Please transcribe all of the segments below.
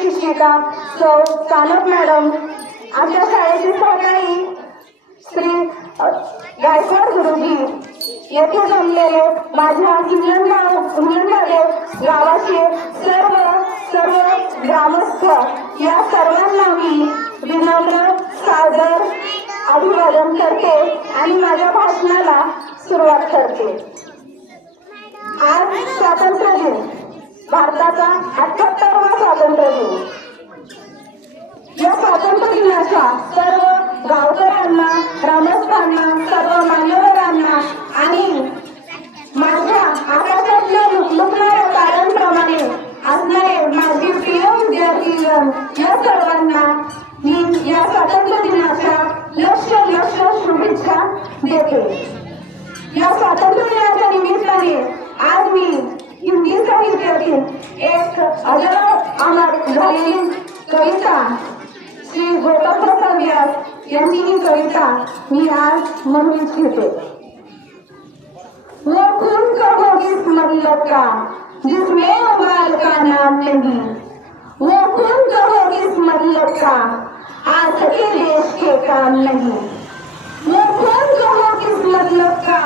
शिक्षिका सौ सानप मॅडम आमच्या शाळेची सहकारी श्री गायकवाड गुरुजी येथे जमलेले माझ्या हिंगणगाव हिंगणगावे गावाचे सर्व सर्व ग्रामस्थ या सर्वांना मी विनम्र सादर अभिवादन करते आणि माझ्या भाषणाला सुरुवात करते. आज स्वातंत्र्य दिन भारताचा अठ्याहत्तरवा स्वातंत्र्य दिन या स्वातंत्र्य दिनाच्या सर्व गावकऱ्यांना ग्रामस्थांना सर्व मान्यवरांना आणि माझ्या आकाशातल्या लुकलुकणाऱ्या ताऱ्यांप्रमाणे असणारे माझे प्रिय विद्यार्थीगण या सर्वांना मी या स्वातंत्र्य दिनाच्या लक्ष लक्ष शुभेच्छा देते. या स्वातंत्र्य दिनाच्या निमित्ताने आज मी हिंदी साहित्य साहित्यातील एक अजर अमर कविता। श्री ही कविता आज वो खून मतलब का जिसमें का नाम नहीं। वो खून कहोगी मतलब का आ सके देश के काम नहीं। वो खून कहोगी मतलब का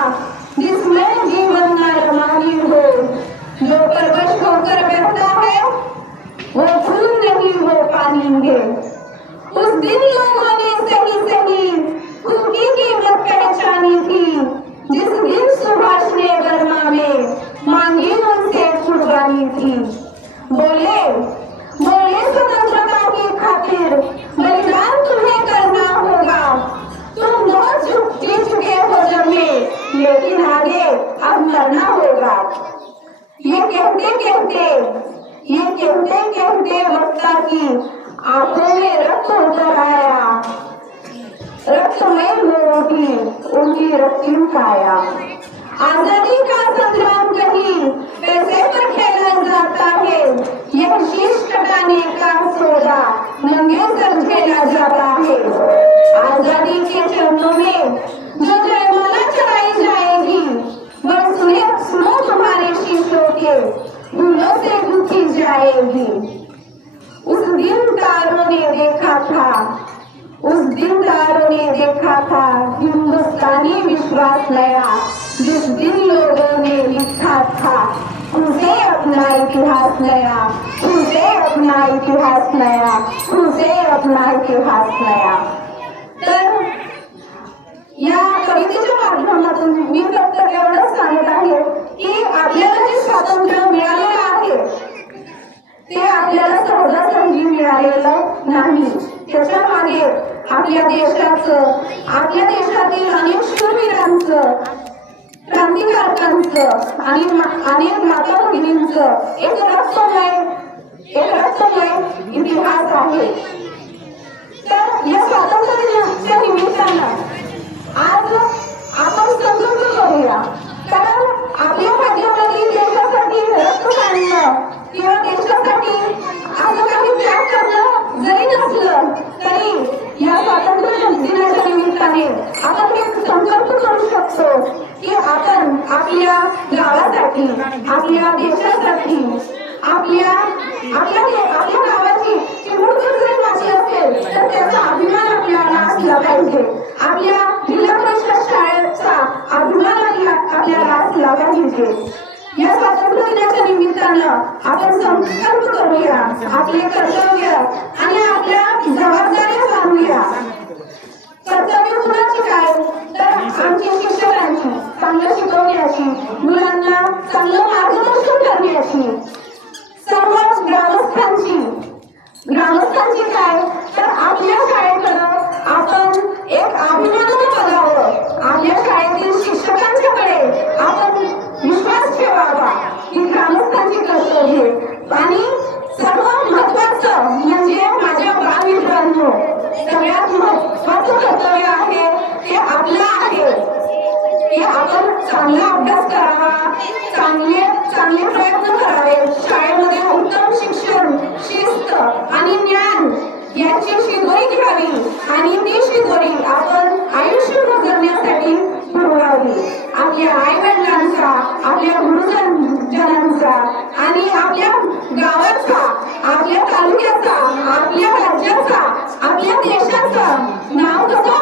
जिसमें जीवन न हो ये कहते कहते, ये कहते कहते वक्ता की आँखों में रक्त उतर आया। रक्त में वो उठी, उनकी रक्तिम काया आज़ादी ने था हिंदुस्तानी विश्वास नया जिस दिन लोगों ने लिखा था उसे अपना इतिहास नया उसे अपना इतिहास नया उसे अपना इतिहास नया तर या कवितेच्या माध्यमातून मी फक्त एवढंच सांगत आहे की आपल्याला जे स्वातंत्र्य मिळालेलं आहे ते आपल्याला सहजासहजी मिळालेलं नाही. त्याच्यामागे आपल्या देशाचं आपल्या देशातील अनेक शूरवीरांचं क्रांतिकारकांचं आणि अनेक माता भगिनींचं एक रक्तमय एक रक्तमय इतिहास आहे. तर या स्वातंत्र्य दिनाच्या निमित्तानं आज आपण संकल्प करूया कारण आपल्या भाग्यामध्ये देशासाठी रक्त काढणं किंवा देशासाठी असं काही त्याग करणं जरी नसलं तरी या स्वातंत्र्य दिनाच्या निमित्ताने आपण एक संकल्प करू शकतो की आपण आपल्या गावासाठी आपल्या देशासाठी आपल्या आपल्या आपल्या गावाची चिमुरभर जरी माती असेल तर त्याचा अभिमान आपल्याला असला पाहिजे. आपल्या जिल्हा परिषद शाळेचा अभिमान आपल्याला असला पाहिजे. या स्वातंत्र्य दिनाच्या निमित्तानं आपण संकल्प करूया आपले कर्तव्य आणि आपल्या जबाबदारी चांगला अभ्यास करावा चांगले चांगले प्रयत्न करावे. शाळेमध्ये उत्तम शिक्षण शिस्त आणि ज्ञान याची शिदोरी घ्यावी आणि ती शिदोरी आपण आयुष्यभर जगण्यासाठी पुरवावी. आपल्या आई वडिलांचा आपल्या गुरुजन जनांचा आणि आपल्या गावाचा आपल्या तालुक्याचा आपल्या राज्याचा आपल्या देशाचा नाव कसं